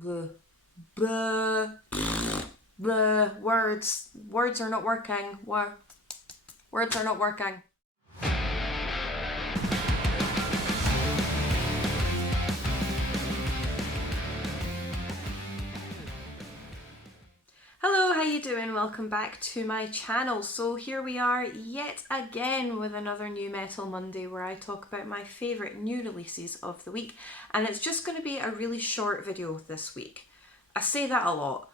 Bleh. Bleh. Bleh. Words are not working. Words are not working. Hello, how you doing? Welcome back to my channel. So here we are yet again with another New Metal Monday where I talk about my favourite new releases of the week, and it's just going to be a really short video this week. I say that a lot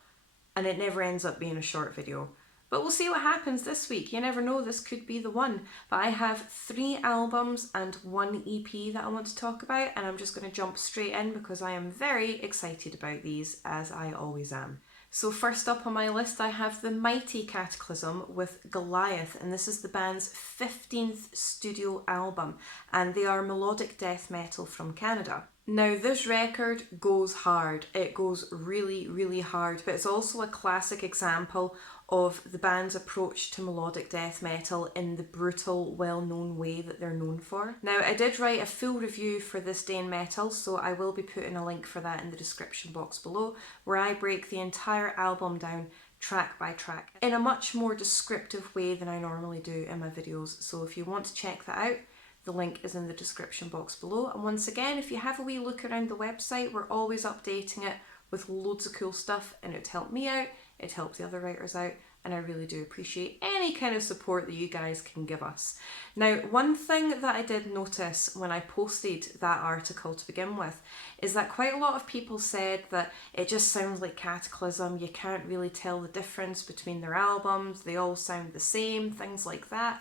and it never ends up being a short video, but we'll see what happens this week. You never know, this could be the one. But I have 3 albums and 1 EP that I want to talk about, and I'm just going to jump straight in because I am very excited about these, as I always am. So first up on my list I have the mighty Kataklysm with Goliath, and this is the band's 15th studio album, and they are melodic death metal from Canada. Now this record goes hard, it goes really, really hard, but it's also a classic example of the band's approach to melodic death metal in the brutal, well-known way that they're known for. Now I did write a full review for This Day in Metal, so I will be putting a link for that in the description box below, where I break the entire album down track by track in a much more descriptive way than I normally do in my videos. So if you want to check that out, the link is in the description box below. And once again, if you have a wee look around the website, we're always updating it with loads of cool stuff, and it helped me out, it helped the other writers out, and I really do appreciate any kind of support that you guys can give us. Now, one thing that I did notice when I posted that article to begin with is that quite a lot of people said that it just sounds like Kataklysm, you can't really tell the difference between their albums, they all sound the same, things like that.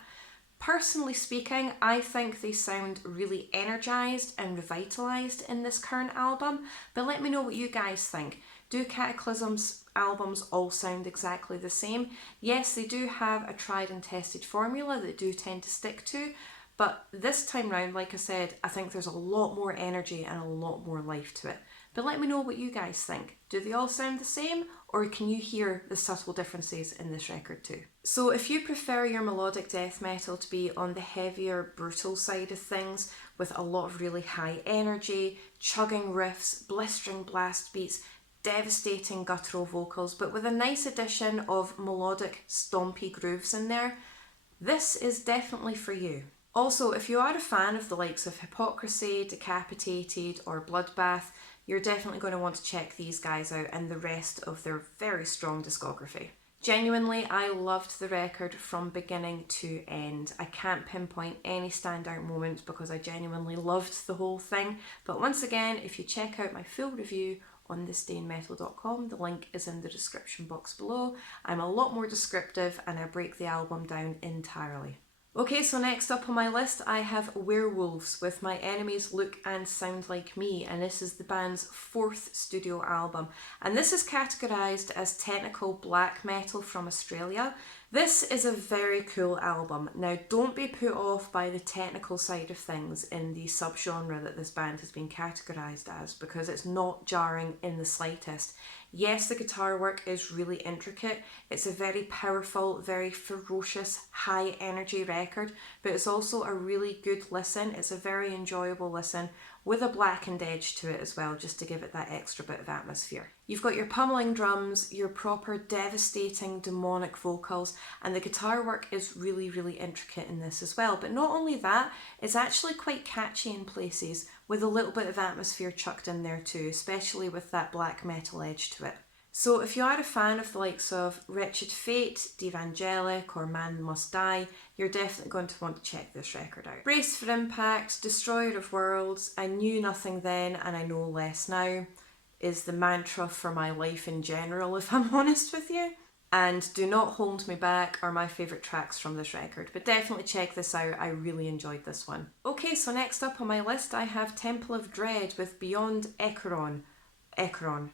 Personally speaking, I think they sound really energised and revitalised in this current album, but let me know what you guys think. Do Kataklysm's albums all sound exactly the same? Yes, they do have a tried and tested formula that they do tend to stick to, but this time round, like I said, I think there's a lot more energy and a lot more life to it. But let me know what you guys think. Do they all sound the same, or can you hear the subtle differences in this record too? So if you prefer your melodic death metal to be on the heavier, brutal side of things, with a lot of really high energy, chugging riffs, blistering blast beats, devastating guttural vocals, but with a nice addition of melodic, stompy grooves in there, this is definitely for you. Also, if you are a fan of the likes of Hypocrisy, Decapitated or Bloodbath, you're definitely going to want to check these guys out and the rest of their very strong discography. Genuinely, I loved the record from beginning to end. I can't pinpoint any standout moments because I genuinely loved the whole thing. But once again, if you check out my full review on thisdayinmetal.com, the link is in the description box below. I'm a lot more descriptive and I break the album down entirely. Okay, so next up on my list I have Werewolves with My Enemies Look and Sound Like Me, and this is the band's 4th studio album, and this is categorised as technical black metal from Australia. This is a very cool album. Now don't be put off by the technical side of things in the subgenre that this band has been categorised as, because it's not jarring in the slightest. Yes, the guitar work is really intricate. It's a very powerful, very ferocious, high energy record, but it's also a really good listen. It's a very enjoyable listen with a blackened edge to it as well, just to give it that extra bit of atmosphere. You've got your pummeling drums, your proper devastating demonic vocals, and the guitar work is really, really intricate in this as well. But not only that, it's actually quite catchy in places, with a little bit of atmosphere chucked in there too, especially with that black metal edge to it. So if you are a fan of the likes of Wretched Fate, Devangelic or Man Must Die, you're definitely going to want to check this record out. Brace for Impact, Destroyer of Worlds, I Knew Nothing Then and I Know Less Now is the mantra for my life in general, if I'm honest with you. And Do Not Hold Me Back are my favourite tracks from this record, but definitely check this out, I really enjoyed this one. Okay, so next up on my list I have Temple of Dread with Beyond Acheron. Acheron?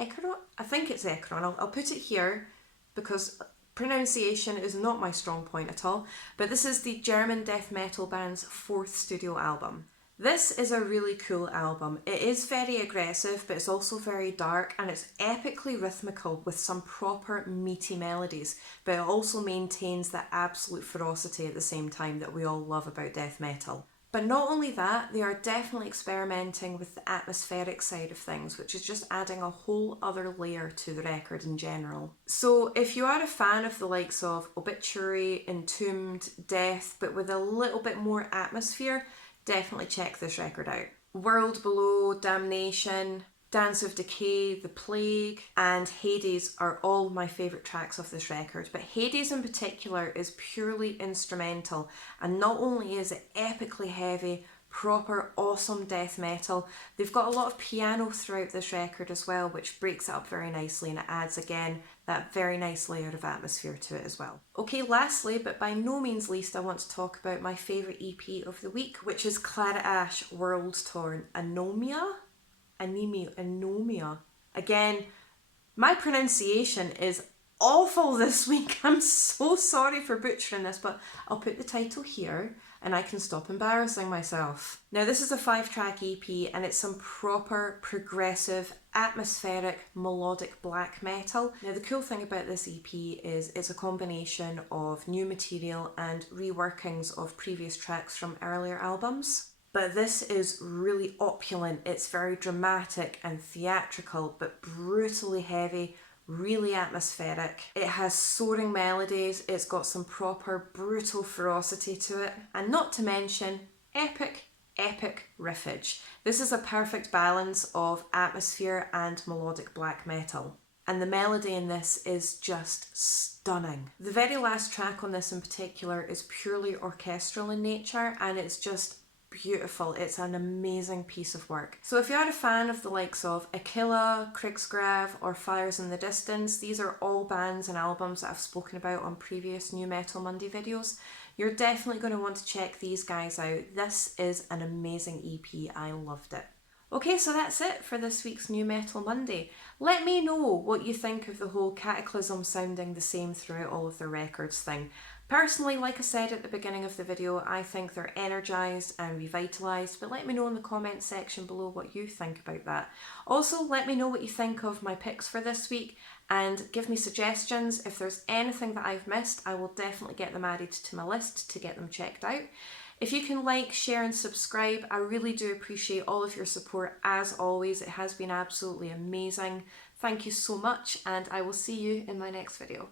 I think it's Acheron. I'll put it here because pronunciation is not my strong point at all, but this is the German death metal band's 4th studio album. This is a really cool album. It is very aggressive, but it's also very dark, and it's epically rhythmical with some proper meaty melodies, but it also maintains that absolute ferocity at the same time that we all love about death metal. But not only that, they are definitely experimenting with the atmospheric side of things, which is just adding a whole other layer to the record in general. So if you are a fan of the likes of Obituary, Entombed, Death, but with a little bit more atmosphere, definitely check this record out. World Below, Damnation, Dance of Decay, The Plague, and Hades are all my favourite tracks of this record, but Hades in particular is purely instrumental, and not only is it epically heavy, proper awesome death metal, they've got a lot of piano throughout this record as well, which breaks it up very nicely, and it adds again that very nice layer of atmosphere to it as well. Okay, lastly, but by no means least, I want to talk about my favourite EP of the week, which is Claret World's Torn, Anomia. Again, my pronunciation is awful this week. I'm so sorry for butchering this, but I'll put the title here and I can stop embarrassing myself. Now, this is a 5-track EP and it's some proper progressive, atmospheric, melodic black metal. Now, the cool thing about this EP is it's a combination of new material and reworkings of previous tracks from earlier albums. But this is really opulent. It's very dramatic and theatrical, but brutally heavy, really atmospheric. It has soaring melodies, it's got some proper brutal ferocity to it, and not to mention epic riffage. This is a perfect balance of atmosphere and melodic black metal. And the melody in this is just stunning. The very last track on this in particular is purely orchestral in nature, and it's just beautiful. It's an amazing piece of work. So if you are a fan of the likes of Aquila, Krigsgrav, or Fires in the Distance, these are all bands and albums that I've spoken about on previous New Metal Monday videos. You're definitely going to want to check these guys out. This is an amazing EP. I loved it. Okay, so that's it for this week's New Metal Monday. Let me know what you think of the whole Kataklysm sounding the same throughout all of their records thing. Personally, like I said at the beginning of the video, I think they're energised and revitalised, but let me know in the comments section below what you think about that. Also, let me know what you think of my picks for this week and give me suggestions. If there's anything that I've missed, I will definitely get them added to my list to get them checked out. If you can like, share and subscribe, I really do appreciate all of your support as always. It has been absolutely amazing. Thank you so much and I will see you in my next video.